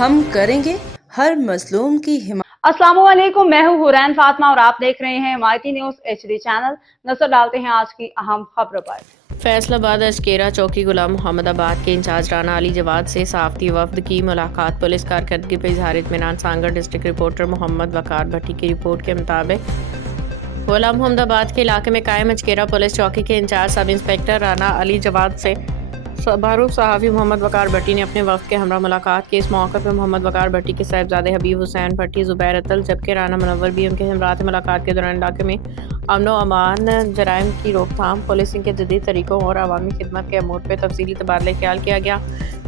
ہم کریں گے ہر مظلوم کی حمایت۔ السلام علیکم، میں ہوں حورین فاطمہ اور آپ دیکھ رہے ہیں مائٹی نیوز HD چینل۔ نظر ڈالتے ہیں آج کی اہم خبروں پر۔ فیصل آباد اشکیرا چوکی غلام محمد آباد کے انچارج رانا علی جواد سے صحافتی وفد کی ملاقات۔ پولیس کارکردگی پر اظہار اطمینان۔ سانگڑ ڈسٹرکٹ رپورٹر محمد وقار بھٹی کی رپورٹ کے مطابق غلام محمد آباد کے علاقے میں قائم اشکیرا پولیس چوکی کے انچارج سب انسپکٹر رانا علی جواد سے معروف صحافی محمد وقار بھٹی نے اپنے وفد کے ہمراہ ملاقات کی۔ اس موقع پر محمد وقار بھٹی کے صاحبزادے حبیب حسین بھٹی، زبیر اطل جبکہ رانا منور بھی ان کے ہمراہ تھے۔ ملاقات کے دوران علاقے میں امن و امان، جرائم کی روک تھام، پولیسنگ کے جدید طریقوں اور عوامی خدمت کے امور پہ تفصیلی تبادلہ خیال کیا گیا۔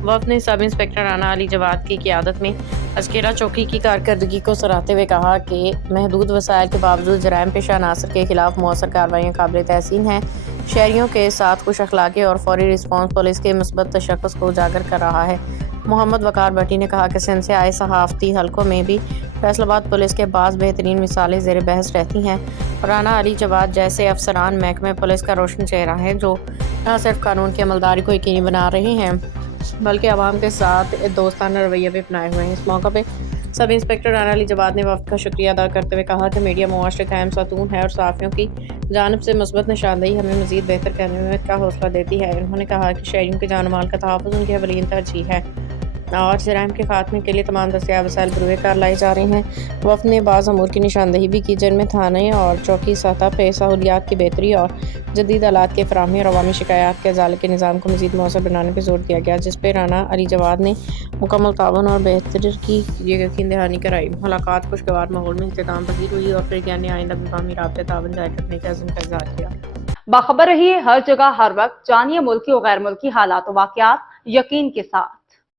وفد نے سب انسپکٹر رانا علی جواد کی قیادت میں اشکیرا چوکی کی کارکردگی کو سراہتے ہوئے کہا کہ محدود وسائل کے باوجود جرائم پیشہ عناصر کے خلاف مؤثر کارروائیاں قابل تحسین ہیں۔ شہریوں کے ساتھ خوش اخلاقی اور فوری رسپانس پولیس کے مثبت تشخص کو اجاگر کر رہا ہے۔ محمد وقار بھٹی نے کہا کہ سندھ سے آئے صحافتی حلقوں میں بھی فیصل آباد پولیس کے بعض بہترین مثالیں زیر بحث رہتی ہیں۔ رانا علی جواد جیسے افسران محکمہ پولیس کا روشن چہرہ ہیں جو نہ صرف قانون کی عملداری کو یقینی بنا رہے ہیں بلکہ عوام کے ساتھ دوستانہ رویہ بھی اپنائے ہوئے ہیں۔ اس موقع پہ سب انسپکٹر رانا علی جواد نے وفد کا شکریہ ادا کرتے ہوئے کہا کہ میڈیا معاشرے کا اہم ستون ہے اور صحافیوں کی جانب سے مثبت نشاندہی ہمیں مزید بہتر کرنے کا حوصلہ دیتی ہے۔ انہوں نے کہا کہ شہریوں کی جان و مال کا تحفظ ان کی اولین ترجیح ہے اور جرائم کے خاتمے کے لیے تمام دستیاب وسائل بروئے کار لائے جا رہے ہیں۔ وفد نے بعض امور کی نشاندہی بھی کی جن میں تھانے اور چوکی سطح پہ سہولیات کی بہتری اور جدید آلات کی فراہمی اور عوامی شکایات کے ازالے کے نظام کو مزید مؤثر بنانے پہ زور دیا گیا، جس پہ رانا علی جواد نے مکمل تعاون اور بہتری کی یقین دہانی کرائی۔ ملاقات خوشگوار ماحول میں اختتام پذیر ہوئی اور پھر نے آئندہ باہمی رابطے تعاون جاری رکھنے کے عزم کا اظہار کیا۔ باخبر رہیے ہر جگہ ہر وقت، جانیے ملکی و غیر ملکی حالات و واقعات یقین کے ساتھ۔